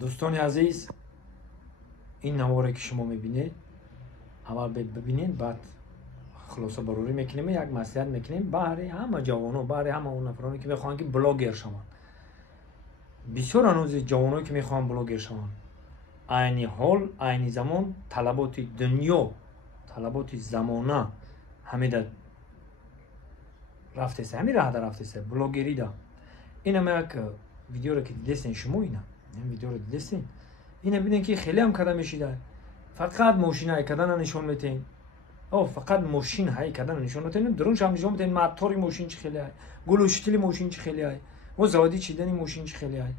دوستان عزیز، این نواره که شما میبینید اول ببینید، بعد خلاصه بروری میکنیم، یک مصلحت میکنیم برای همه جوانو، برای همه اون نفرانی که میخوان که بلاگر شوند. بسیار هنوز جوانایی که میخوان بلاگر شوند، عین حال عین زمان طلبات دنیا، طلبات زمانه همه در رفته است، همین راه در رفته است بلاگری دا. اینم یک ویدیو رو که دیدین شما، این ویدیو رو دیدین، اینا ببینید که خیلی هم کدام میشیده، فقط ماشین های کدام نشون میتین، او فقط ماشین های کدام نشون میتین، درونش هم نشون میتین، موتوری ماشین چه خیلی های، گلوشتیلی ماشین چه خیلی های، و زادی چیدنی ماشین چه خیلی های.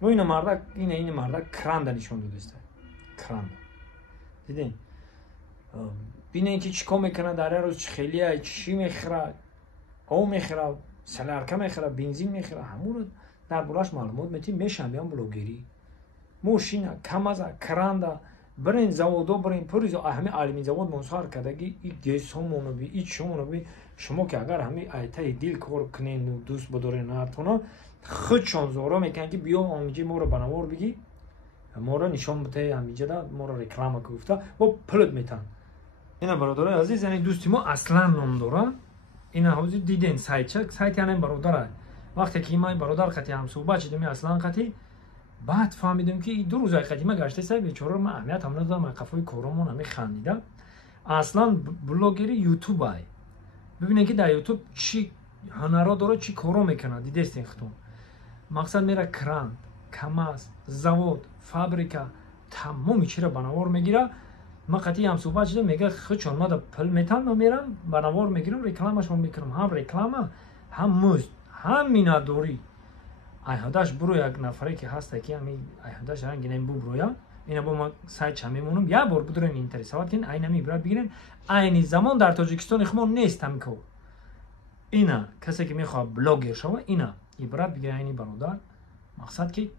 و این مرد، این مرد کران نشون داده است، کران. دیدین؟ ببینید که چیکار میکنه در روز، چه خیلی های، چی میخره، او میخره، سلارکه میخره، بنزین میخره، همون در بلاش معلومات میتین میشن بیان بلاگری. ماشین کمازه کرانده برین زوادو برین پوری زو همه عالمی زواد منصار کردگی این گیس همونو بی این شمونو بی شما که اگر همه ایتای دیل کار کنین و دوست بدارین هاتونا خودشان زورا میکنن که بیا آمینجی ما رو بنوار بگی، ما رو نشان بده، همینجا دا ما رو رکلام گفته و پلد میتن. اینا برادر عزیز، یعنی دوستی ما اصلا نام دارن. اینا حوزی دیدین سایت یعنی برادر. وقتی که ما برادر خطی هم صحبت شدیم اصلا خطی، بعد فهمیدم که دو روز قدیمه گشته سای بیچاره ما اهمیت هم ندادم، من قفای کارمون همه خندیدم. اصلا بلاگری یوتیوب های ببینید که در یوتیوب چی هنرها داره، چی کارو میکنه. دیدین خودتون؟ مقصد میره کران، کماز، زواد، فابریکا تمام چیزا بنوار میگیره. ما قطعی هم صحبت شده، میگه خودشون ما در پل میتن، ما میرم بنوار میگیرم، رکلامشون میکنم، هم رکلام هم مزد هم مینادوری. ایهاداش برو یک نفری که هست که همین ایهاداش رنگ نیم برویا، اینا با ما سایت چه میمونم یا بار بدرن اینترسات کن اینا میبرد بگیرن. عین زمان در تاجیکستان خمون نیست هم کو. اینا کسی که میخواد بلاگر شوه اینا عبرت بگیره، این برادر مقصد که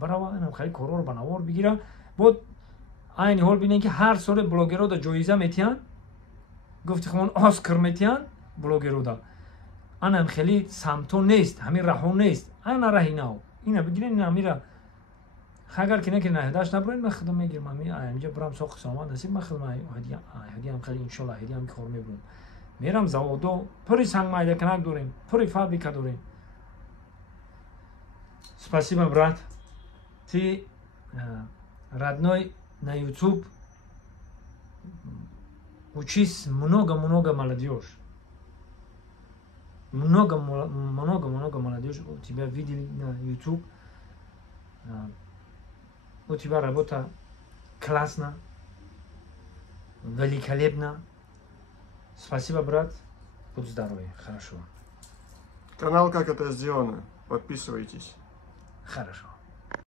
برای اینا خیلی کارو رو بنوار بگیره. بود عین حال ببینین که هر سال بلاگرها دا جایزه میتین، گفتی خمون اسکار میتین بلاگرها دا. آنم خیلی سمتون نیست، همین راهون نیست، آن راهی نه. اینا بگیرین، اینا میره. اگر که نه هداش نبرین، من خودم میگیرم، من اینجا برام سوق سامان نصیب، من خودم هدیه هم خیلی ان شاء الله هدیه هم کار میبرم. میرم زوادو پری سنگ مایده کنک داریم، پری فابریکا داریم. Спасибо, брат. Ты родной на YouTube. Учись много молодежь. Много молодежи у тебя видели на YouTube. У тебя работа классно, великолепно. Спасибо, брат. Будь здоровый. Хорошо. Канал «Как это сделано». Подписывайтесь. Хорошо.